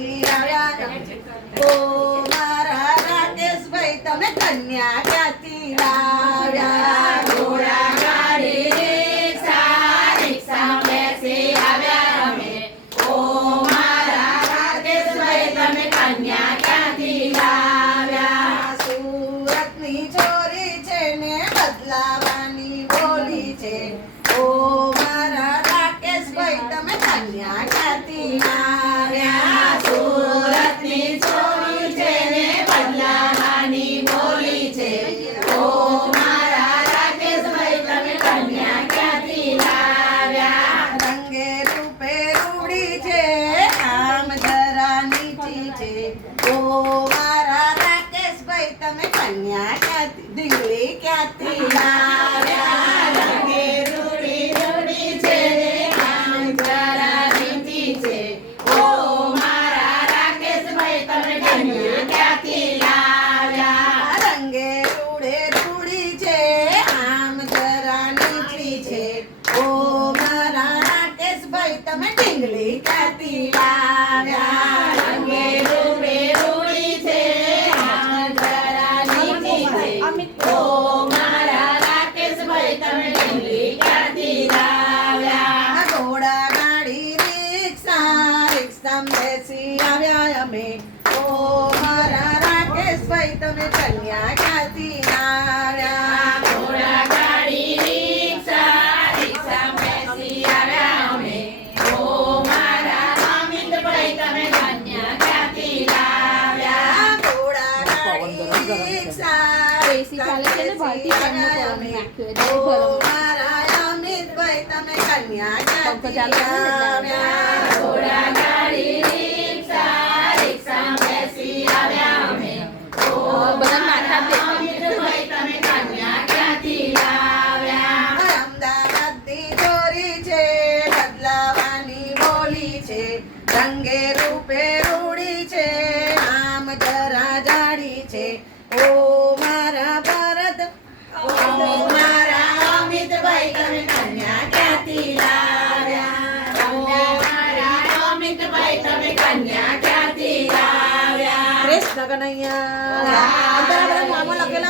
ક્યાંથી આવ્યા ઓ મારા રાકેશભાઈ તમે કન્યા ક્યાંથી લાવ્યા ઘોડા ગાડી રિક્ષા રિક્ષા બેસી આવ્યા અમે ઓ મારા રાકેશભાઈ તમે કન્યા ક્યાંથી લાવ્યા સુરતની ચોરી છે ને બદલાવાની બોલી છે ઓ મારા રાકેશભાઈ તમે કન્યા ક્યાંથી લાવ્યા સુરતની ચોરી છે ને બદલાવાની બોલી છે ઓ મારા રાકેશભાઈ તમે કન્યા ક્યાંથી લાવ્યા રંગે રૂપે રૂડી છે આમ જરા નીચી છે ઓ મારા રાકેશભાઈ તમે કન્યા ક્યાંથી ઢીંગલી ક્યાંથી લાવ્યા રંગે રૂડી રૂડી છે ને આમ જરા નીચી છે ઓ મારા રાકેશભાઈ તમે કન્યા ક્યાંથી લાવ્યા રંગે રૂડે રૂડી છે આમ જરા નીચી છે ઓ મારા રાકેશભાઈ તમે ઢીંગલી ક્યાંથી લાવ્યા રંગે રૂડી રૂડી છે આમ જરા નીચી છે ઓ મારા રાકેશભાઈ તમે ઢીંગલી ક્યાંથી લાવ્યા ઘોડા ગાડી રિક્ષા બેસી આવ્યા અમે ઓ મારા રાકેશભાઈ તમે કન્યા ક્યાંથી લાવ્યા ઘોડા ગાડી રિક્ષા રિક્ષા બેસી આવ્યા અમે ઓ મારા અમિતભાઈ તમે કન્યા ક્યાંથી લાવ્યા ઘોડા ગાડી રિક્ષા બેસી આવ્યા અમે ઓ મારા અમિતભાઈ તમે કન્યા ક્યાંથી લાવ્યા ઘોડા ગાડી રિક્ષા રિક્ષા બેસી આવ્યા અમે ઓ અમિતભાઈ તમે કન્યા ક્યાંથી લાવ્યા અમદાવાદની ચોરી છે બદલાવાની બોલી છે રંગે રૂપે રૂડી છે આમ જરા જાડી છે ઓ મારા ભરત ઓ મારા અમિતભાઈ તમે કન્યા ક્યાંથી લાવ્યા ઓ મારા અમિતભાઈ તમે કન્યા ક્યાંથી લાવ્યા કૃષ્ણ કનૈયા અંદર આ બધા નામો લખેલા